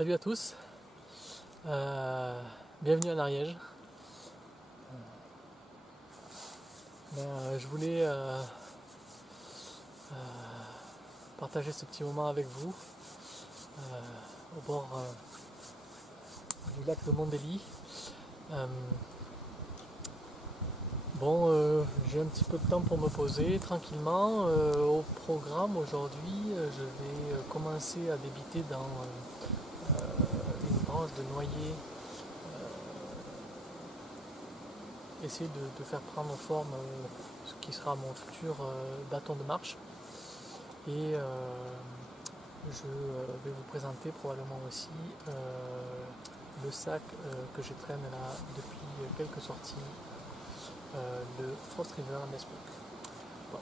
Salut à tous, bienvenue en Ariège. Je voulais partager ce petit moment avec vous au bord du lac de Mondély. J'ai un petit peu de temps pour me poser tranquillement. Au programme aujourd'hui, je vais commencer à débiter dans une branche de noyer, essayer de faire prendre forme ce qui sera mon futur bâton de marche. Et je vais vous présenter probablement aussi le sac que je traîne là depuis quelques sorties, le Frost River Nesbook. Bon.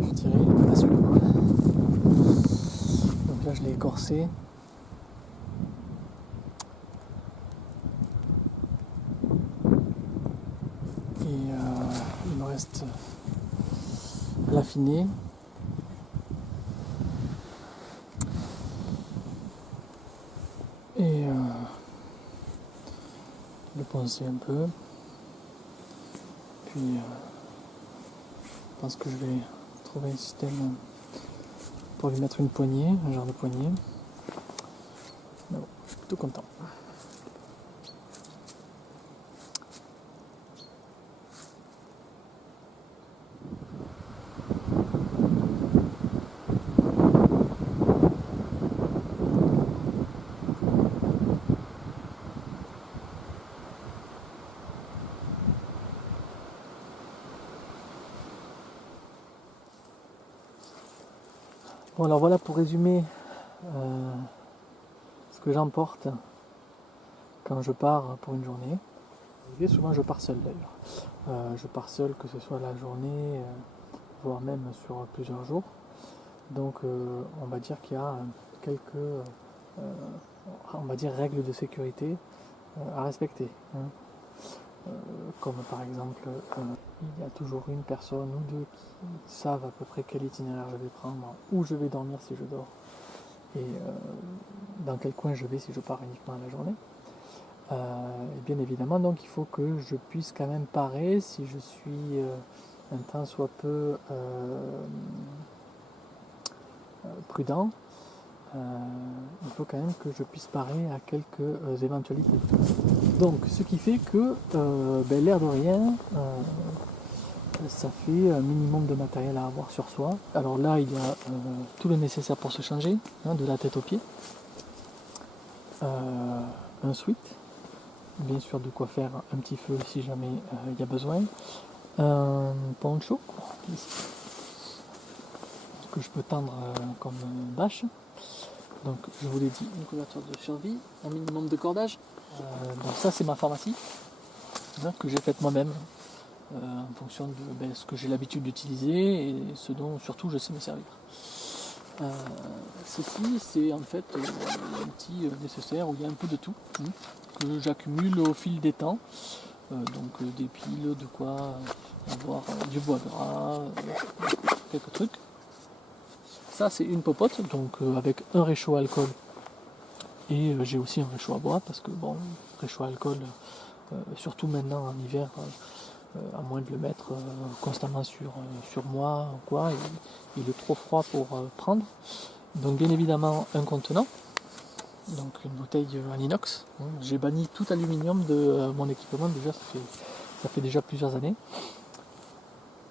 Je dirais il est pas celui-là. Donc là je l'ai écorcé. Et il me reste à l'affiner. Et le poncer un peu. Puis je pense que je vais trouver un système pour lui mettre une poignée, un genre de poignée. Mais bon, je suis plutôt content. Bon, alors voilà pour résumer ce que j'emporte quand je pars pour une journée. Et souvent je pars seul d'ailleurs. Je pars seul, que ce soit la journée, voire même sur plusieurs jours. Donc on va dire qu'il y a quelques règles de sécurité à respecter. Comme par exemple, il y a toujours une personne ou deux qui savent à peu près quel itinéraire je vais prendre, où je vais dormir si je dors, et dans quel coin je vais si je pars uniquement à la journée. Et bien évidemment, donc il faut que je puisse quand même parer si je suis un tant soit peu prudent. Il faut quand même que je puisse parer à quelques éventualités. Donc ce qui fait que l'air de rien, ça fait un minimum de matériel à avoir sur soi. Alors là il y a tout le nécessaire pour se changer, de la tête aux pieds, un sweat, bien sûr de quoi faire un petit feu si jamais il y a besoin, un poncho que je peux tendre comme bâche. Donc je vous l'ai dit, une couverture de survie, un minimum de cordage. Donc ça c'est ma pharmacie que j'ai faite moi-même en fonction de ce que j'ai l'habitude d'utiliser et ce dont surtout je sais me servir. Ceci c'est en fait un petit nécessaire où il y a un peu de tout que j'accumule au fil des temps. Donc des piles, de quoi avoir du bois gras, quelques trucs. Ça c'est une popote, donc avec un réchaud à alcool, et j'ai aussi un réchaud à bois, parce que bon, réchaud à alcool, surtout maintenant en hiver, à moins de le mettre constamment sur moi ou quoi, il est trop froid pour prendre. Donc bien évidemment un contenant, donc une bouteille en inox. J'ai banni tout aluminium de mon équipement, déjà ça fait déjà plusieurs années.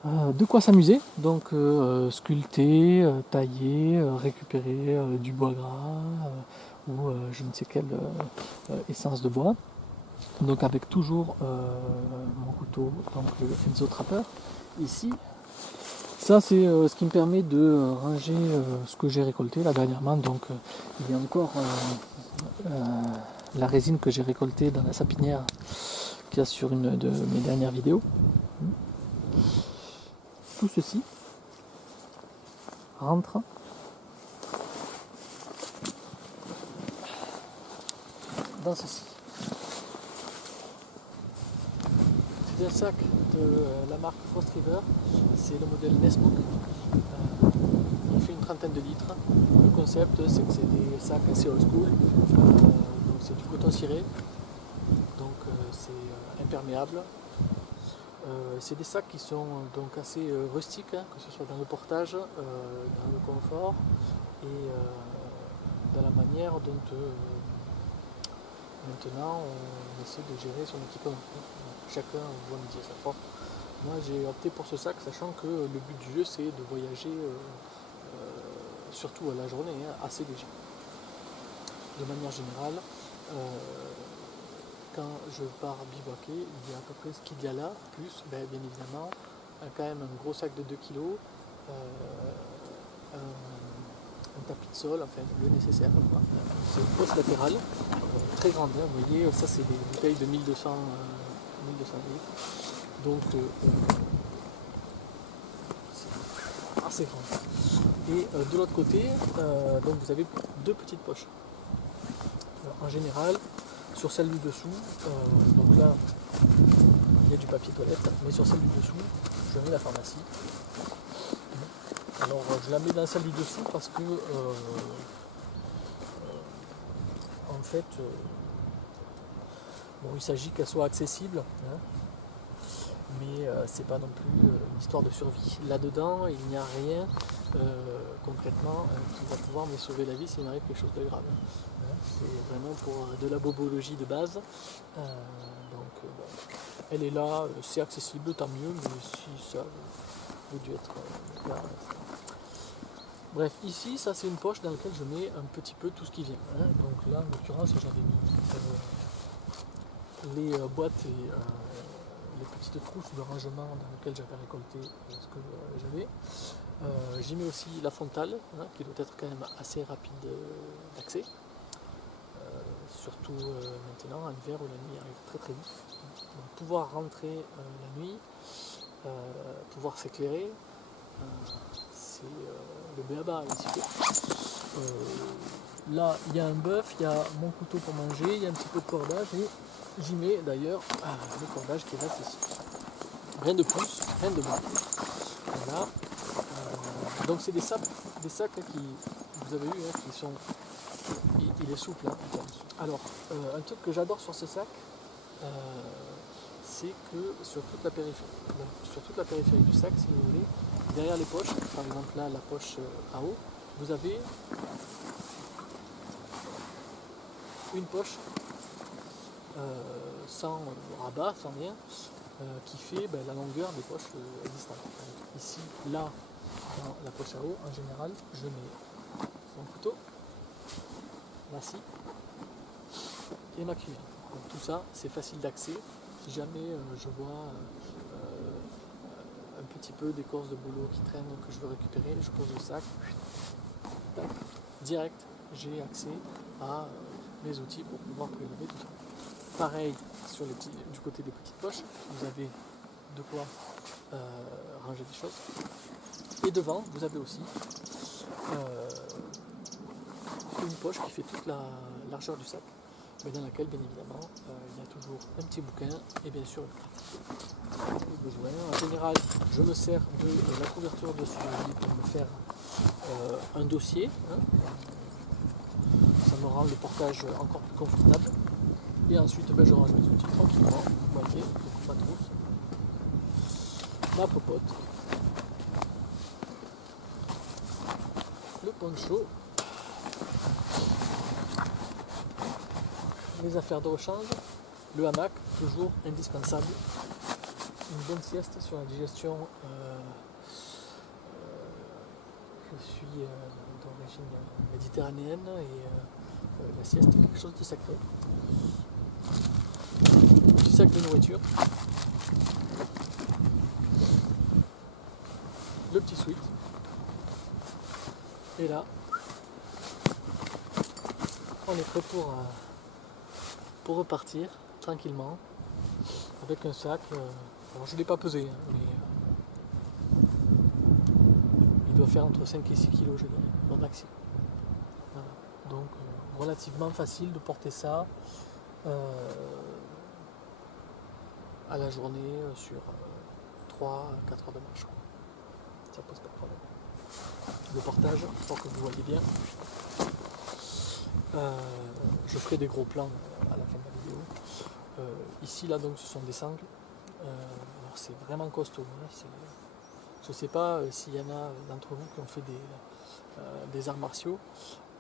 De quoi s'amuser, donc sculpter, tailler, récupérer du bois gras ou je ne sais quelle essence de bois. Donc avec toujours mon couteau, donc le Enzo Trapper. Ici, ça c'est ce qui me permet de ranger ce que j'ai récolté là dernièrement. Donc il y a encore la résine que j'ai récoltée dans la sapinière qu'il y a sur une de mes dernières vidéos. Tout ceci rentre dans ceci. C'est un sac de la marque Frost River, c'est le modèle Nessbook. Il fait une trentaine de litres. Le concept c'est que c'est des sacs assez old school, donc c'est du coton ciré, donc c'est imperméable. C'est des sacs qui sont donc assez rustiques, que ce soit dans le portage, dans le confort et dans la manière dont maintenant on essaie de gérer son équipement. Chacun voit midi à sa porte. Moi j'ai opté pour ce sac, sachant que le but du jeu c'est de voyager surtout à la journée, assez léger. De manière générale, quand je pars bivouaquer, il y a à peu près ce qu'il y a là, plus bien évidemment quand même un gros sac de 2 kg, un tapis de sol, enfin le nécessaire. C'est une poche latérale, très grande, vous voyez, ça c'est des bouteilles de 1200 litres, donc c'est assez grand. Et de l'autre côté, donc vous avez deux petites poches. Alors, en général, sur celle du dessous, donc là il y a du papier toilette, mais sur celle du dessous, je mets la pharmacie. Alors je la mets dans celle du dessous parce que en fait il s'agit qu'elle soit accessible, mais c'est pas non plus une histoire de survie. Là-dedans, il n'y a rien concrètement qui va pouvoir me sauver la vie s'il m'arrive quelque chose de grave. C'est vraiment pour de la bobologie de base. Elle est là, c'est accessible, tant mieux, mais si ça veut dû être là. Bref, ici, ça c'est une poche dans laquelle je mets un petit peu tout ce qui vient. Donc là, en l'occurrence, j'avais mis les boîtes et les petites trousses de rangement dans lesquelles j'avais récolté ce que j'avais. J'y mets aussi la frontale, qui doit être quand même assez rapide d'accès. Surtout maintenant, en hiver où la nuit arrive très très vite. Donc, pouvoir rentrer la nuit, pouvoir s'éclairer, c'est le b.a.-ba ici. Là, il y a un bœuf, il y a mon couteau pour manger, il y a un petit peu de cordage et j'y mets d'ailleurs le cordage qui reste ici. Rien de plus, rien de moins. Voilà. Donc c'est des sacs qui, vous avez vu, qui sont... Il est souple. Alors, un truc que j'adore sur ce sac, c'est que sur toute la périphérie du sac, si vous voulez, derrière les poches, par exemple là, la poche à eau, vous avez une poche sans rabat, sans rien, qui fait la longueur des poches existantes. Ici, là, dans la poche à eau, en général, je mets mon couteau, la scie et ma cuillère. Donc tout ça, c'est facile d'accès. Si jamais je vois un petit peu d'écorce de boulot qui traîne que je veux récupérer, je pose le sac, tac, direct, j'ai accès à mes outils pour pouvoir prélever tout ça. Pareil du côté des petites poches, vous avez de quoi ranger des choses. Et devant, vous avez aussi une poche qui fait toute la largeur du sac, mais dans laquelle, bien évidemment, il y a toujours un petit bouquin et bien sûr le besoin. En général, je me sers de la couverture de ce livre pour me faire un dossier. Ça me rend le portage encore plus confortable. Et ensuite, je range mes outils tranquillement, moitié, donc ma trousse, ma popote, le poncho, les affaires de rechange, le hamac, toujours indispensable, une bonne sieste sur la digestion. Je suis d'origine méditerranéenne et la sieste est quelque chose de sacré. petit sac de nourriture, le petit sweat, et là on est prêt pour repartir tranquillement avec un sac. Alors je ne l'ai pas pesé, hein, mais il doit faire entre 5 et 6 kg, je dirais, au maximum. Voilà. Donc relativement facile de porter ça à la journée sur 3-4 heures de marche. Ça pose pas de problème. Le portage, pour que vous voyez bien. Je ferai des gros plans à la fin de la vidéo. Ici là donc ce sont des sangles. Alors c'est vraiment costaud. Hein, je ne sais pas s'il y en a d'entre vous qui ont fait des arts martiaux.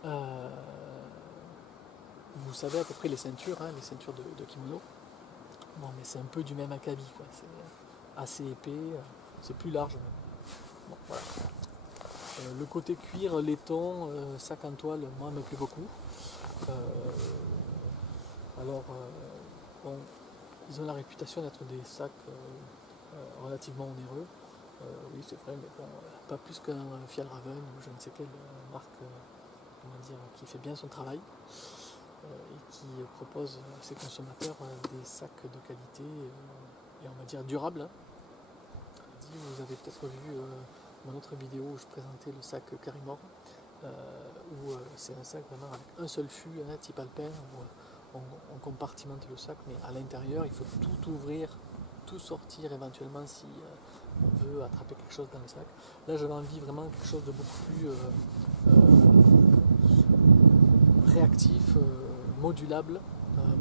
Vous savez à peu près les ceintures, hein, les ceintures de kimono. Bon, mais c'est un peu du même acabit, quoi. C'est assez épais, c'est plus large. Bon, voilà. Le côté cuir, laiton, sac en toile, moi me plaît beaucoup. Bon, ils ont la réputation d'être des sacs relativement onéreux. Oui, c'est vrai, mais bon, pas plus qu'un Fjällräven ou je ne sais quelle marque qui fait bien son travail et qui propose à ses consommateurs des sacs de qualité et on va dire durables. Vous avez peut-être vu mon autre vidéo où je présentais le sac Carimor, où c'est un sac vraiment avec un seul fût, hein, type alpin, où on compartimente le sac, mais à l'intérieur il faut tout ouvrir, tout sortir éventuellement si on veut attraper quelque chose dans le sac. Là j'avais envie vraiment quelque chose de beaucoup plus réactif, modulable,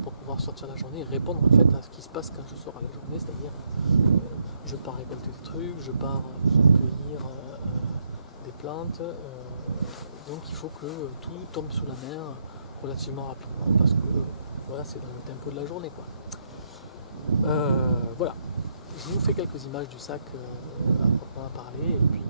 pour pouvoir sortir la journée et répondre en fait à ce qui se passe quand je sors à la journée, c'est-à-dire je pars récolter des trucs, je pars cueillir des plantes, donc il faut que tout tombe sous la main relativement rapidement parce que voilà, c'est dans le tempo de la journée, quoi. Voilà, je vous fais quelques images du sac à proprement parler et puis